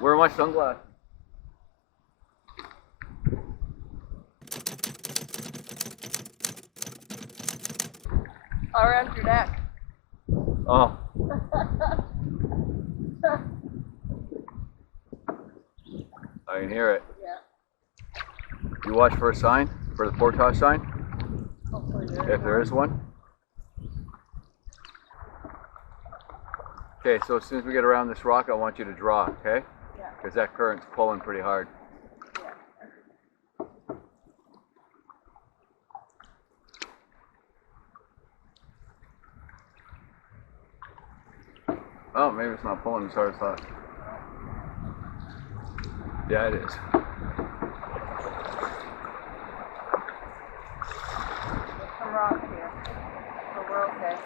Where are my sunglasses? Around your neck. Oh. I can hear it. Yeah. You watch for a sign? For the portage sign? Hopefully If there is one. Okay, so as soon as we get around this rock, I want you to draw, okay? Yeah. Because that current's pulling pretty hard. Yeah. Oh, maybe it's not pulling as hard as I thought. Yeah, it is. There's some rocks here, but we're okay.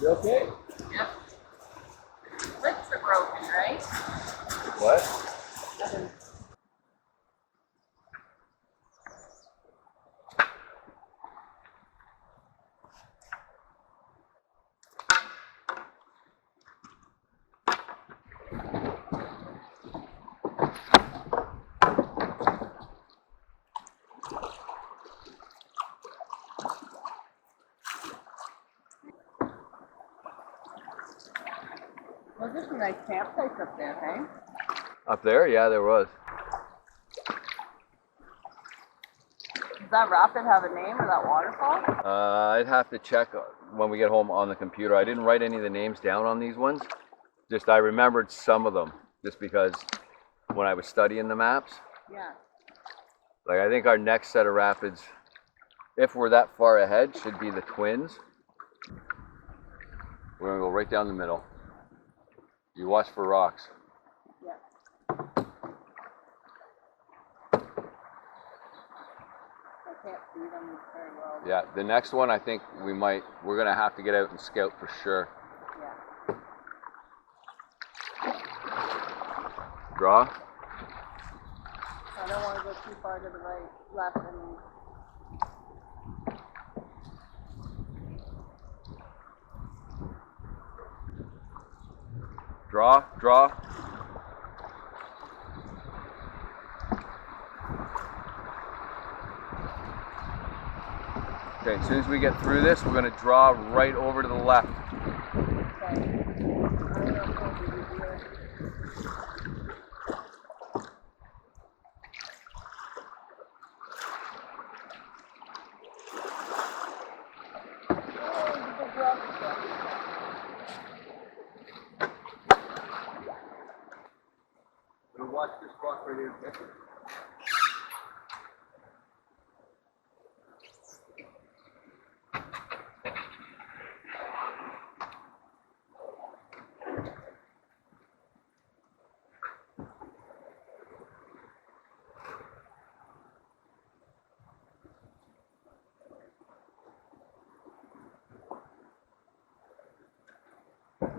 You okay? Yeah. Lips are broken, right? What? Nothing. Well, there's some nice campsites up there, hey? Up there? Yeah, there was. Does that rapid have a name or that waterfall? I'd have to check when we get home on the computer. I didn't write any of the names down on these ones. Just I remembered some of them just because when I was studying the maps. Yeah. Like I think our next set of rapids, if we're that far ahead, should be the Twins. We're gonna go right down the middle. You watch for rocks. Yeah. I can't see them very well. Yeah, the next one I think we're gonna have to get out and scout for sure. Yeah. Draw. I don't want to go too far to the right, left, and Draw, draw. Okay, as soon as we get through this, we're gonna draw right over to the left. okay. I don't know if I'll be here. Oh, the big rock is there. Gonna watch this rock right here.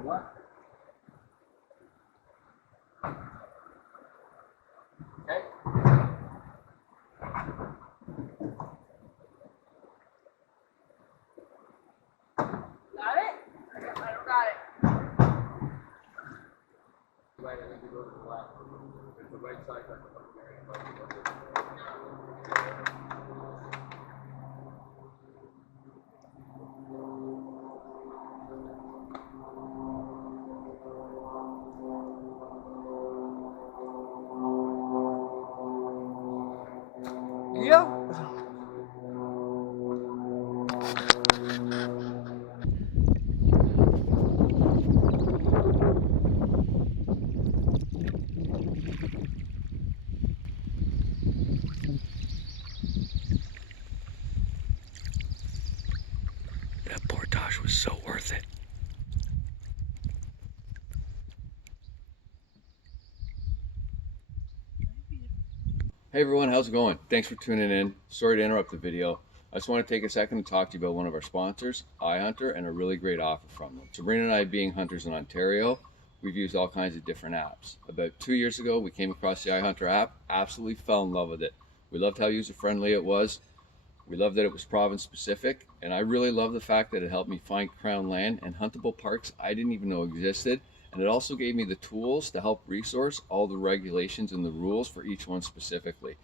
What? Okay. Got it? I don't got it. Right, I think we go to the left. There's the right side. Yeah. That portage was so worth it. Might be Hey everyone, how's it going? Thanks for tuning in. Sorry to interrupt the video. I just want to take a second to talk to you about one of our sponsors, iHunter, and a really great offer from them. Sabrina and I, being hunters in Ontario, we've used all kinds of different apps. About 2 years ago, we came across the iHunter app, absolutely fell in love with it. We loved how user-friendly it was. We loved that it was province specific, and I really love the fact that it helped me find crown land and huntable parks I didn't even know existed. And it also gave me the tools to help resource all the regulations and the rules for each one specifically.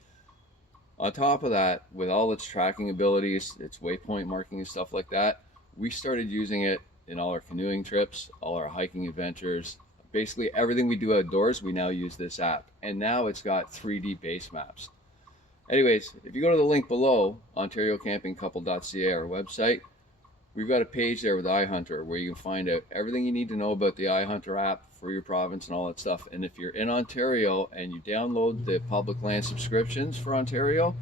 On top of that, with all its tracking abilities, its waypoint marking and stuff like that, we started using it in all our canoeing trips, all our hiking adventures. Basically everything we do outdoors, we now use this app. And now it's got 3D base maps. Anyways, if you go to the link below, ontariocampingcouple.ca, our website, we've got a page there with iHunter where you can find out everything you need to know about the iHunter app for your province and all that stuff. And if you're in Ontario and you download the public land subscriptions for Ontario,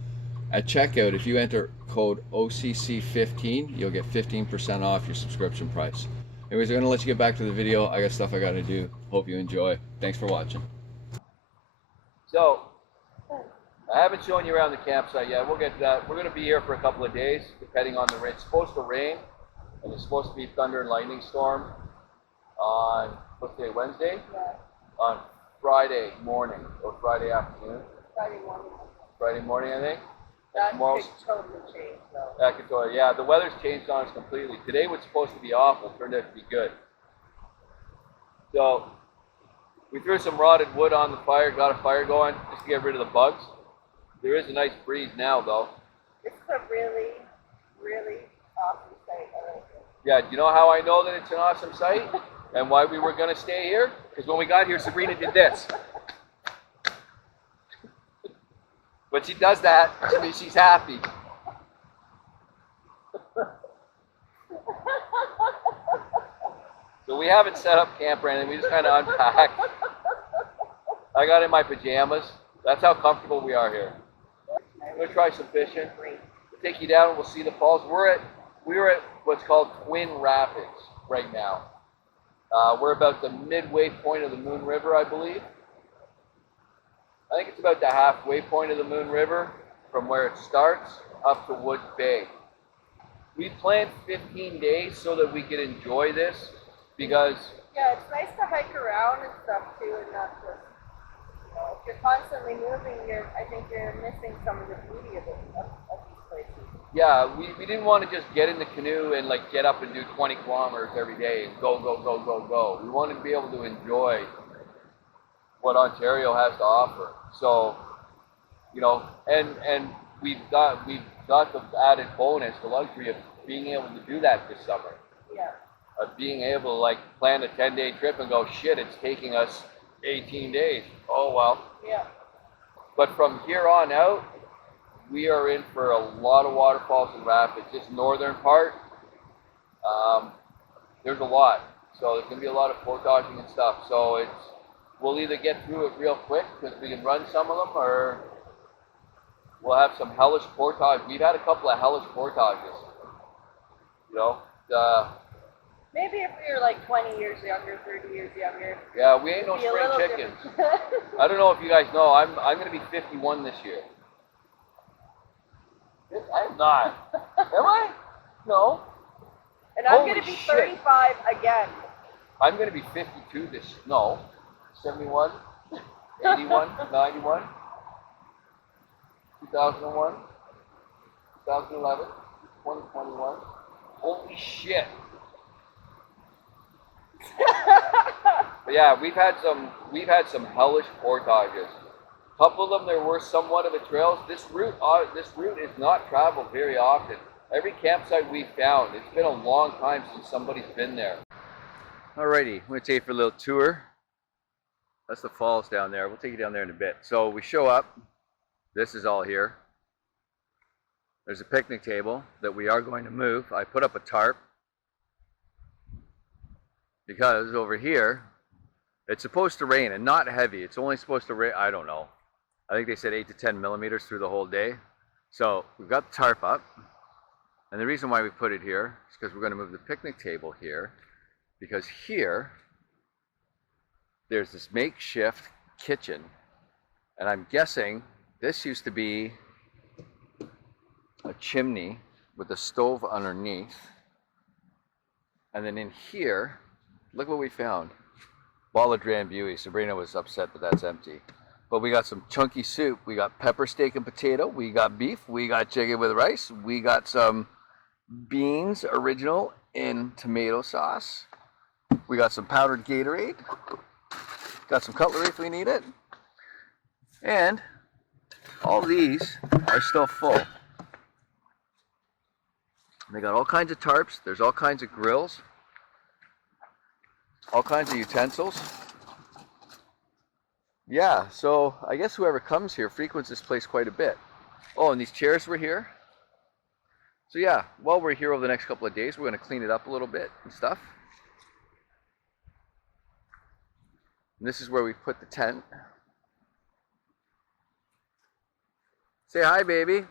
at checkout, if you enter code OCC15, you'll get 15% off your subscription price. Anyways, I'm going to let you get back to the video. I got stuff I got to do. Hope you enjoy. Thanks for watching. So, I haven't shown you around the campsite yet. We'll get to that. We're going to be here for a couple of days, depending on the rain. It's supposed to rain, and it's supposed to be thunder and lightning storm on, what's today, Wednesday? Yeah, On Friday morning, or Friday afternoon. Friday morning. Friday morning, I think. That Tomorrow's, could totally change, though. that could totally, yeah, the weather's changed on us completely. Today was supposed to be awful, turned out to be good. So, we threw some rotted wood on the fire, got a fire going, just to get rid of the bugs. There is a nice breeze now, though. It's a really, really awesome site. I like it. Yeah, do you know how I know that it's an awesome site and why we were going to stay here? Because when we got here, Sabrina did this. When she does that, she's happy. So we haven't set up camp or anything. We just kind of unpacked. I got in my pajamas. That's how comfortable we are here. I'm going to try some fishing. We'll take you down and we'll see the falls. We're at what's called Twin Rapids right now. We're about the midway point of the Moon River, I believe. I think it's about the halfway point of the Moon River from where it starts up to Wood Bay. We planned 15 days so that we could enjoy this because... Yeah, it's nice to hike around and stuff too, and not just, you know, if you're constantly moving, I think you're missing some of the beauty of these places. Yeah, we didn't want to just get in the canoe and like get up and do 20 kilometers every day and go, go, go, go, go. We wanted to be able to enjoy what Ontario has to offer. So, you know, and we've got the added bonus, the luxury of being able to do that this summer. Yeah. Of being able to like plan a 10-day trip and go, shit, it's taking us 18 days. Oh well. Yeah. But from here on out, we are in for a lot of waterfalls and rapids. This northern part, there's a lot. So there's going to be a lot of portaging and stuff. So we'll either get through it real quick because we can run some of them, or we'll have some hellish portage. We've had a couple of hellish portages. You know, Maybe if we were like 20 years younger, 30 years younger. yeah, we ain't no it'd be a spring little chickens. different. I don't know if you guys know, I'm going to be 51 this year. I'm not. Am I? No. And I'm Holy going to be shit. 35 again. I'm going to be 52 no, 71, 81, 91, 2001, 2011, 2021. Holy shit. But yeah, we've had some hellish portages. A couple of them, there were somewhat of a trails. This route is not traveled very often. Every campsite we've found, it's been a long time since somebody's been there. Alrighty, I'm going to take you for a little tour. That's the falls down there. We'll take you down there in a bit. So we show up. This is all here. There's a picnic table that we are going to move. I put up a tarp because over here, it's supposed to rain, and not heavy. It's only supposed to rain, I don't know. I think they said 8 to 10 millimeters through the whole day. So we've got the tarp up. And the reason why we put it here is because we're going to move the picnic table here. Because here, there's this makeshift kitchen. And I'm guessing this used to be a chimney with a stove underneath. And then in here, look what we found. Bala Bay. Sabrina was upset that that's empty. But we got some chunky soup. We got pepper steak and potato. We got beef. We got chicken with rice. We got some beans, original, in tomato sauce. We got some powdered Gatorade. Got some cutlery if we need it. And all these are still full. They got all kinds of tarps. There's all kinds of grills. All kinds of utensils. Yeah, so I guess whoever comes here frequents this place quite a bit. Oh, and these chairs were here. So yeah, while we're here over the next couple of days, we're going to clean it up a little bit and stuff. And this is where we put the tent. Say hi, baby.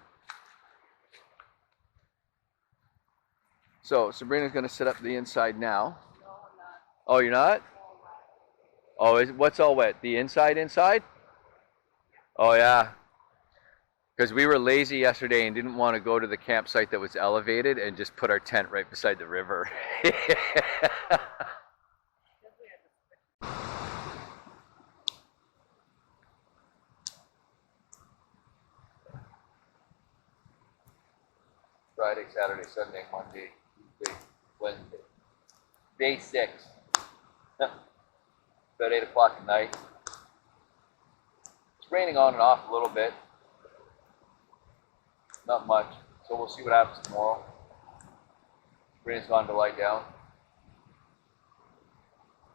So Sabrina's going to set up the inside now. No, I'm not. Oh, you're not? Oh, what's all wet? The inside? Oh, yeah. Because we were lazy yesterday and didn't want to go to the campsite that was elevated and just put our tent right beside the river. Friday, Saturday, Sunday, Monday, Tuesday, Wednesday. Day 6. About 8 o'clock at night. It's raining on and off a little bit. Not much. So we'll see what happens tomorrow. Rain's gone to lie down.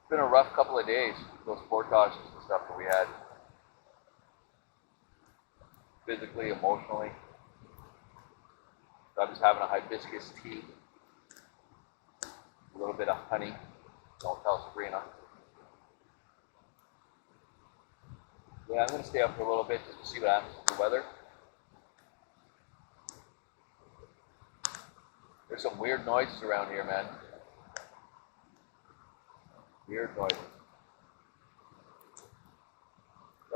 It's been a rough couple of days, those portages and stuff that we had. Physically, emotionally. So I'm just having a hibiscus tea. A little bit of honey. Don't tell Sabrina. Yeah, I'm going to stay up for a little bit just to see what happens with the weather. There's some weird noises around here, man. Weird noises.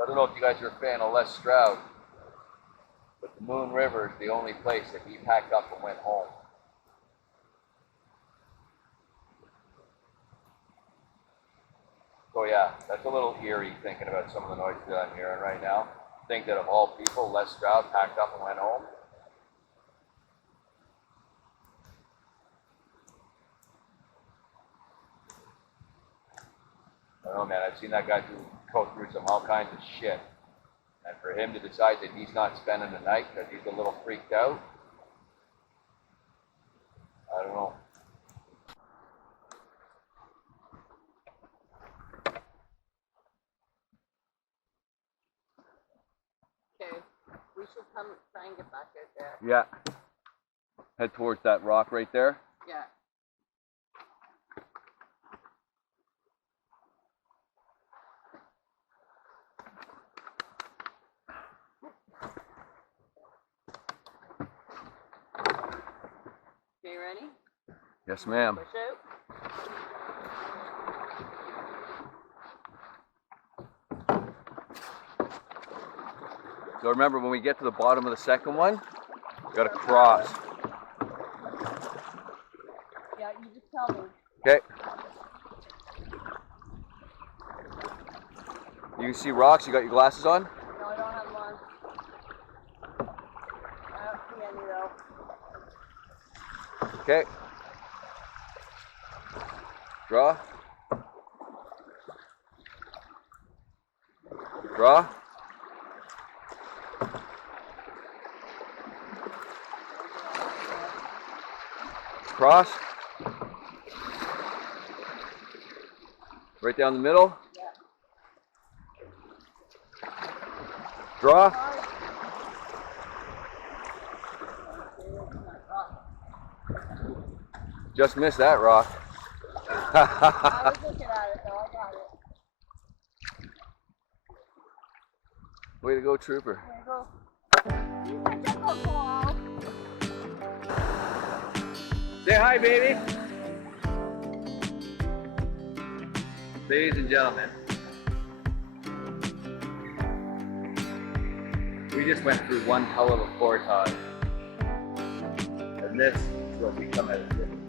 I don't know if you guys are a fan of Les Stroud, but the Moon River is the only place that he packed up and went home. So yeah, that's a little eerie thinking about some of the noises that I'm hearing right now. Think that of all people, Les Stroud packed up and went home. I don't know, man. I've seen that guy go through all kinds of shit. And for him to decide that he's not spending the night because he's a little freaked out, I don't know. Okay, we should come try and get back out there. Yeah. Head towards that rock right there. Yeah. Okay, ready? Yes, ma'am. Push out. So remember, when we get to the bottom of the second one, we gotta cross. Yeah, you just tell me. Okay. You can see rocks. You got your glasses on? No, I don't have them on. I don't see any though. Okay. Draw. Draw. Cross. Right down the middle. Yeah. Draw. Just missed that rock. I was looking at it though, I got it. Way to go, trooper. There you go. You took a ball. Say hi, baby. Ladies and gentlemen, we we just went through one hell of a portage, and this is what we come out of.